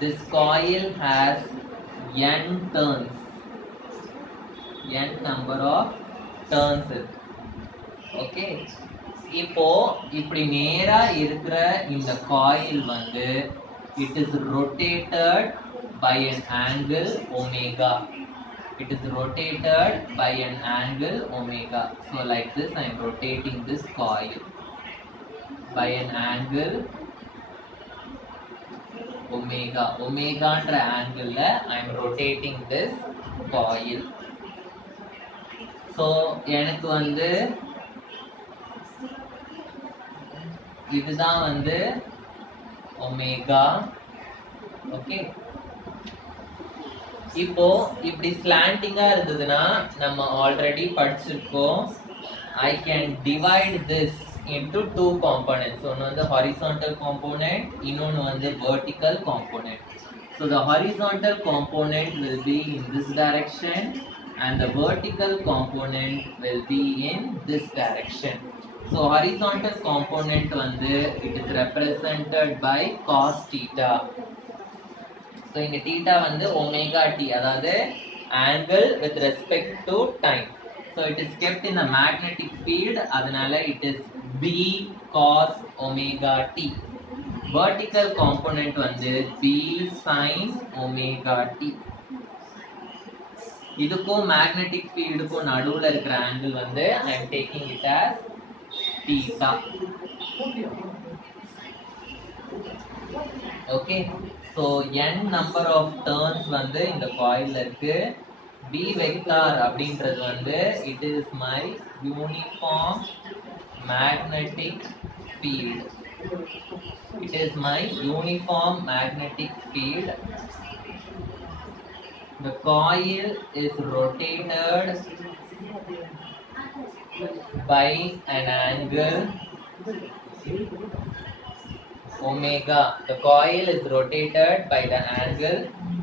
this coil has n turns, n number of turns இருக்கு. ஓகே, இப்போ இப்படி நேரா இருக்கிற இந்த காயில் வந்து it is rotated by an angle omega. It is rotated by an angle omega. So like this I am rotating this coil by an angle omega. Omega என்ற angle I am rotating this coil. So எனக்கு வந்து இதுதான் வந்து omega. Okay, இப்போ இப்படி ஸ்லாண்டிங்கா இருந்ததுன்னா நம்ம ஆல்ரெடி படிச்சிருக்கோம். I can divide this into two components. ஒன்னு வந்து horizontal component, இன்னொன்னு வந்து vertical component. So the horizontal component will be in this direction and the vertical component will be in this direction. So horizontal component வந்து it is represented by cos theta. So இங்க theta வந்து omega t, அதாவது angle with respect to time. So it is kept in the magnetic field, அதனால it is b cos omega t. Vertical component வந்து b sin omega t. இதுக்கும் magnetic fieldக்கும் நடுவுல இருக்கிற angle வந்து I am taking it as theta. Okay, so n number of turns வந்து இந்த coilல இருக்கு. B vector அப்படின்றது வந்து it is my uniform magnetic field. It is my uniform magnetic field. The coil is rotated by an angle omega. The coil is rotated by the angle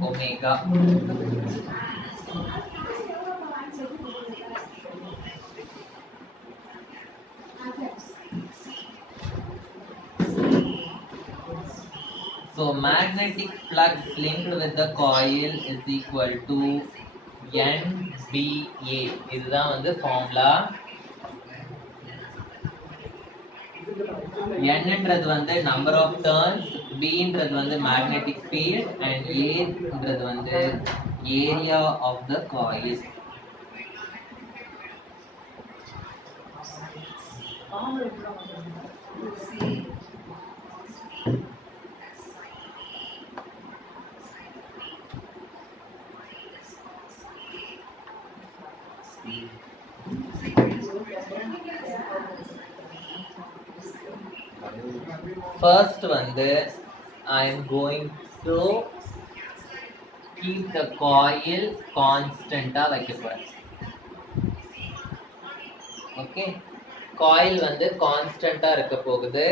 omega. So magnetic flux linked with the coil is equal to NBA. இதுதான் வந்து formula. n ன்றது வந்து number of turns, b ன்றது வந்து magnetic field and a ன்றது வந்து area of the coil. First வந்து I am going to keep the coil constant வைக்க போறேன். ஓகே, coil வந்து constant இருக்க போகுது.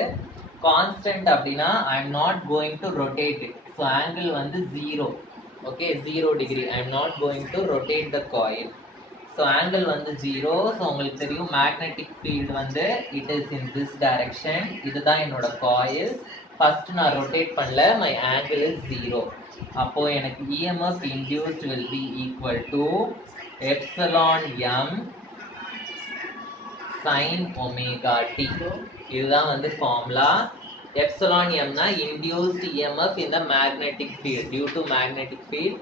Constant அப்படின்னா I am not going to rotate it. So angle வந்து 0. Okay, 0 degree. I am not going to rotate the coil. So angle வந்து 0. So உங்களுக்கு தெரியும் magnetic field வந்து it is in this direction. இதுதான் என்னோட coil. First நான் rotate பண்ணல, my angle is 0. அப்போ எனக்கு EMF induced will be equal to epsilon m sin omega t. இதுதான் வந்து formula. Epsilon m னா induced EMF in the magnetic field due to magnetic field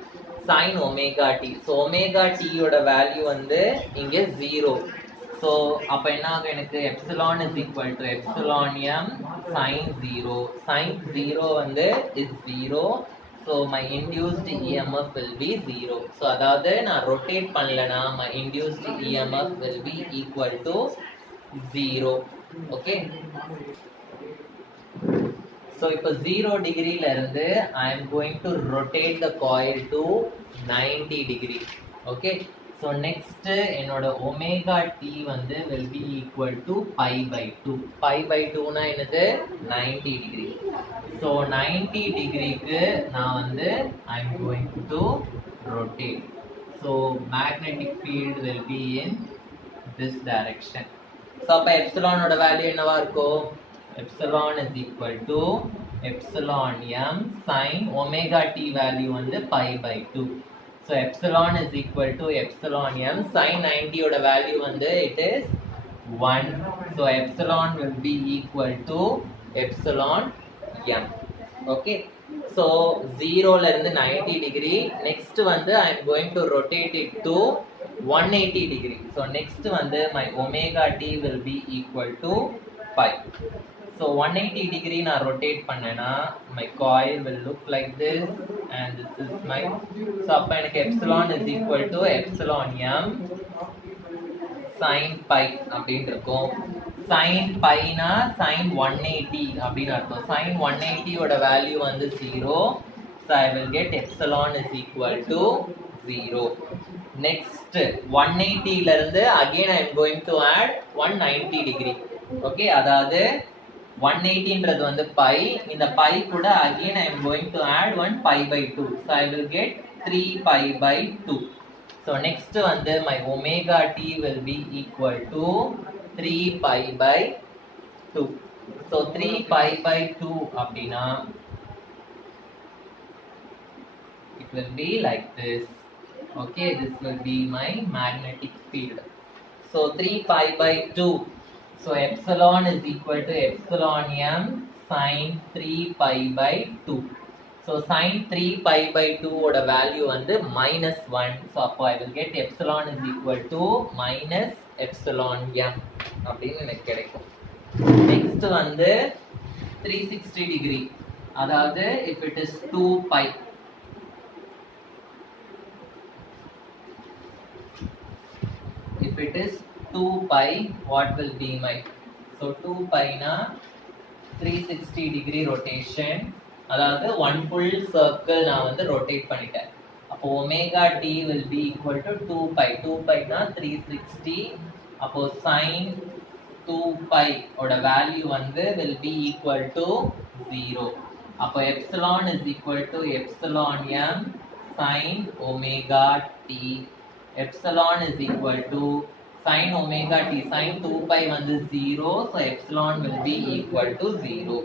sin omega t. So omega t யோட வேல்யூ வந்து இங்க 0. So அப்ப என்ன ஆகும், எனக்கு epsilon is equal to epsilon m sin 0. Sin 0 வந்து is 0. So my induced EMF will be 0. So அதாவது நான் rotate பண்ணலனா my induced EMF will be equal to 0. Okay. So இப்போ 0 டிகிரில இருந்து I am going to rotate the coil to 90 degree. Okay. So next என்னோட omega t வந்து will be equal to pi by 2. Pi by 2 னா என்னது, 90 degree. So 90 டிகிரிக்கு நான் வந்து I am going to rotate. So magnetic field will be in this direction. So அப்ப epsilon ஓட வேல்யூ என்னவா இருக்கும், epsilon is equal to epsilon m sin omega t value வந்து pi by 2. So epsilon is equal to epsilon m sin 90 oda value வந்து it is 1. So epsilon will be equal to epsilon m. Okay. So 0 ல இருந்து 90 degree. Next வந்து I am going to rotate it to 180 degree. So next வந்து my omega t will be equal to pi. So 180 degree நான் rotate பண்ணேனா my coil will look like this and this is my, so அப்ப எனக்கு epsilon is equal to epsilon m sin pi அப்படின்னு இருக்கும். sin pi னா sin 180 அப்படின்னு அர்த்தம். sin 180 ஓட வேல்யூ வந்து 0. So I will get epsilon is equal to 0. Next 180 ல இருந்து again I am going to add 190 degree. Okay, அதாவது 180ன்றது வந்து pi, இந்த pi கூட again I am going to add 1 pi by 2. So I will get 3 pi by 2. So next வந்து my omega t will be equal to 3 pi by 2. So 3 pi by 2 அப்படினா it will be like this. Okay, this will be my magnetic field. So 3 pi by 2. So epsilon is equal to epsilon m sin 3 pi by 2. So sin 3 pi by 2 oda value வந்து minus 1. So அப்போ I will get epsilon is equal to minus epsilon m அப்படின்னு எனக்கு கிடைக்கும். Next வந்து 360 degree. அதாவது if it is 2 pi. If it is 2 pi, what will be my, so 2 pi na 360 degree rotation, அதாவது one full circle நான் வந்து rotate பண்ணிட்டேன். அப்போ omega t will be equal to 2 pi. 2 pi na 360. அப்போ sin 2 pi ஓட value வந்து will be equal to 0. அப்போ epsilon is equal to epsilon m sin omega t. Epsilon is equal to sin omega t, sin 2 pi வந்து 0. So epsilon will be equal to 0.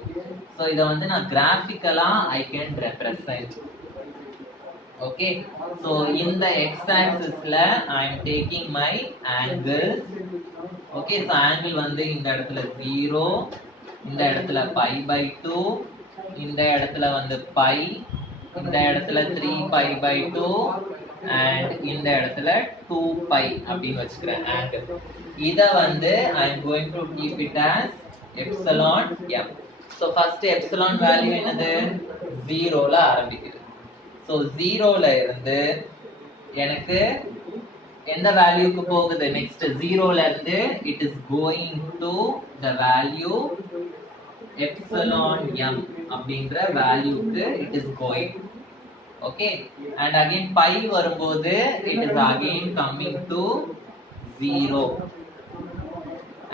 So இதை வந்து நான் graphically I can represent. Okay, so in the x-axis la I am taking my angle. Okay, so angle வந்து இந்த இடத்துல 0, இந்த இடத்துல pi by 2, இந்த இடத்துல வந்து pi, இந்த இடத்துல 3 pi by 2 and இந்த இடத்துல 2 pi அப்படின்னு வச்சுக்கிறேன் angle. இதை வந்து I am going to keep it as epsilon m. So first epsilon value என்னது 0 ல ஆரம்பிக்குது. So 0 ல இருந்து எனக்கு எந்த வேல்யூக்கு போகுது, next 0 ல இருந்து it is going to the value epsilon m அப்படிங்கற வேல்யூக்கு it is going. Okay, and again pi வரும்போது it is again coming to 0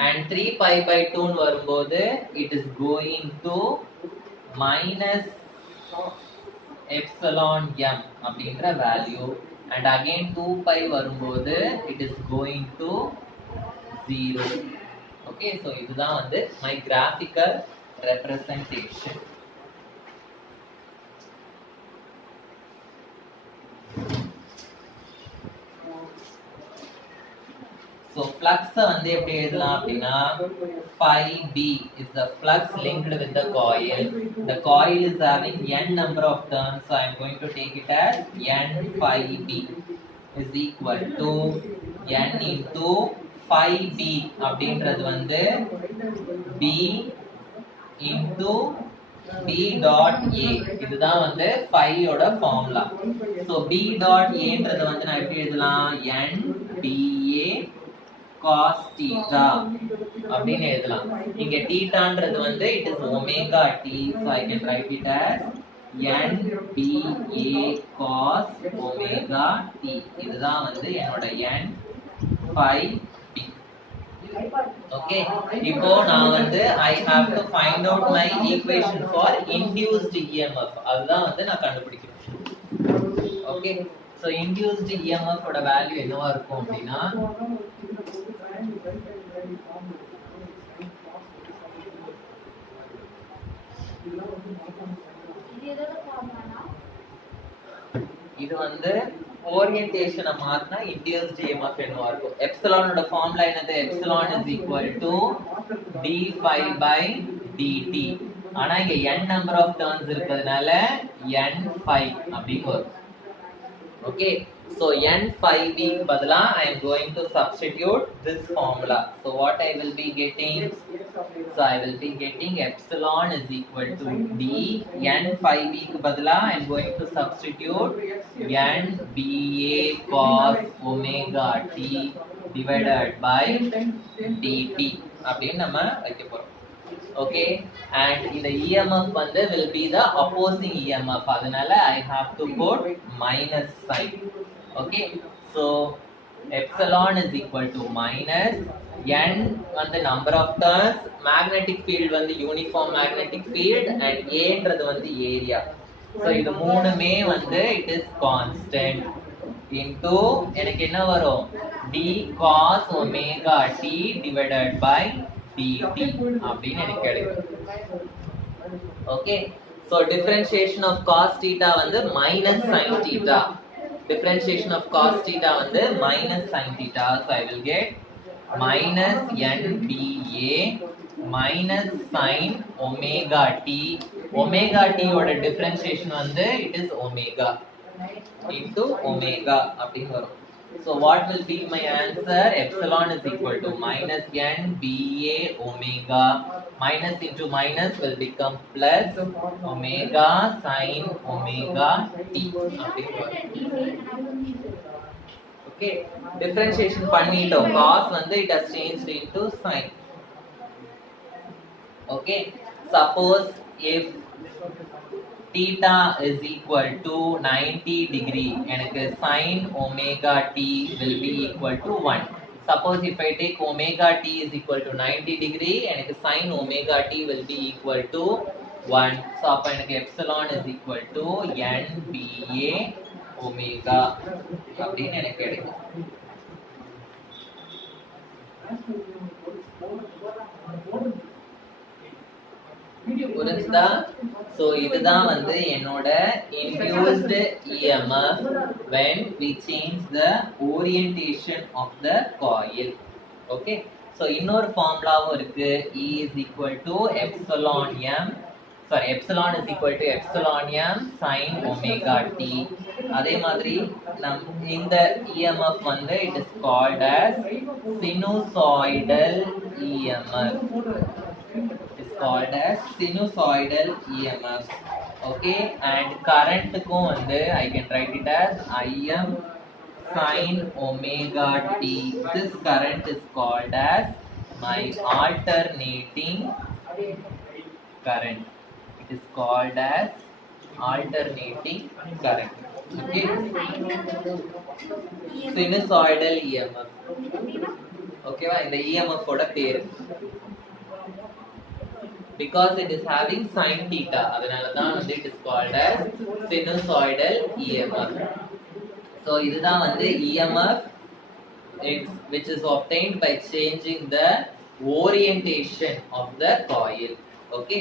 and 3 pi by 2 வரும்போது it is going to minus epsilon m அப்படிங்கற வேல்யூ and again 2 pi வரும்போது it is going to 0. Okay, so இதுதான் வந்து my graphical representation. So flux வந்து எப்படி எழுதலாம் அப்படினா phi b is the flux linked with the coil. The coil is having n number of turns, so I am going to take it as n phi b is equal to n into phi b அப்படின்றது வந்து b into b dot a. இதுதான் வந்து phi ஓட formula. So b dot a ன்றது வந்து நான் எப்படி எழுதலாம், n dA cos theta அப்படின்னு எழுதலாம். இங்க thetaன்றது வந்து it is omega t, so I can write it as n dA cos omega t. இதுதான் வந்து என்னோட n phi b. Okay, இப்போ நான் வந்து I have to find out my equation for induced EMF. அதுதான் வந்து நான் கண்டுபிடிக்கணும். Okay, so induced EMF ஓட வேல்யூ என்னவா இருக்கும் அப்படினா இது வந்து ஓரியன்டேஷனை மாத்தினா இன்டியூஸ்ட் EMF என்னவா இருக்கும்? எப்சிலானோட ஃபார்முலா என்னது? Epsilon is equal to d5 by dt. ஆனா இங்க n நம்பர் ஆஃப் டர்ன்ஸ் இருக்கிறதுனால n5 அப்படின்னு வரும். Okay, so n5b க்கு பதிலா I am going to substitute this formula. So what I will be getting? So I will be getting epsilon is equal to d. n5b க்கு பதிலா I am going to substitute nba cos omega t divided by dt அப்படின்னு நம்ம வைக்க போறோம். Okay, and the EMF வந்து will be the opposing EMF. அதனால I have to put minus sign. Okay, so epsilon is equal to minus n வந்து number of turns, magnetic field வந்து uniform magnetic field, and A ன்றது வந்து area. So இது மூணுமே வந்து it is constant into எனக்கு என்ன வரும்? d cos omega t divided by dt அப்படின்னு எனக்கு கிடைக்கும். Okay, so differentiation of cos theta வந்து minus sin theta. Differentiation of cos theta வந்து minus sin theta. So I will get minus nba minus sin omega t. Omega t ஓட differentiation வந்து it is omega into omega அப்படின்னு வரும். So what will be my answer? Epsilon is equal to minus n ba omega. Minus into minus will become plus omega sin omega t. Okay, differentiation பண்ணிட்டோம். Cos வந்து it has changed into sin. Okay, suppose if theta is equal to 90 degree, எனக்கு sin omega t will be equal to 1. Suppose if I take omega t is equal to 90 degree, எனக்கு sin omega t will be equal to 1. So அப்ப எனக்கு epsilon is equal to nba omega அப்படின்னு எனக்கு கிடைக்கும். புரிஞ்சுதா? So இதுதான் வந்து என்னோட induced EMF when we change the orientation of the coil. Okay, so இன்னொரு ஃபார்முலாவும் இருக்கு. E is equal to epsilon m, sorry, epsilon is equal to epsilon m sin omega t. அதே மாதிரி இந்த EMF வந்து it is called as sinusoidal EMF. Called as sinusoidal EMF. Okay, and current க்கும் வந்து I can write it as Im sin omega t. This current is called as my alternating current. It is called as alternating current. Okay, sinusoidal EMF. Okay வா, இந்த EMF ஓட பேரு because it is having sin theta, அதனால தான் வந்து it is called as sinusoidal EMF. So இதுதான் வந்து EMF which is obtained by changing the orientation of the coil. Okay,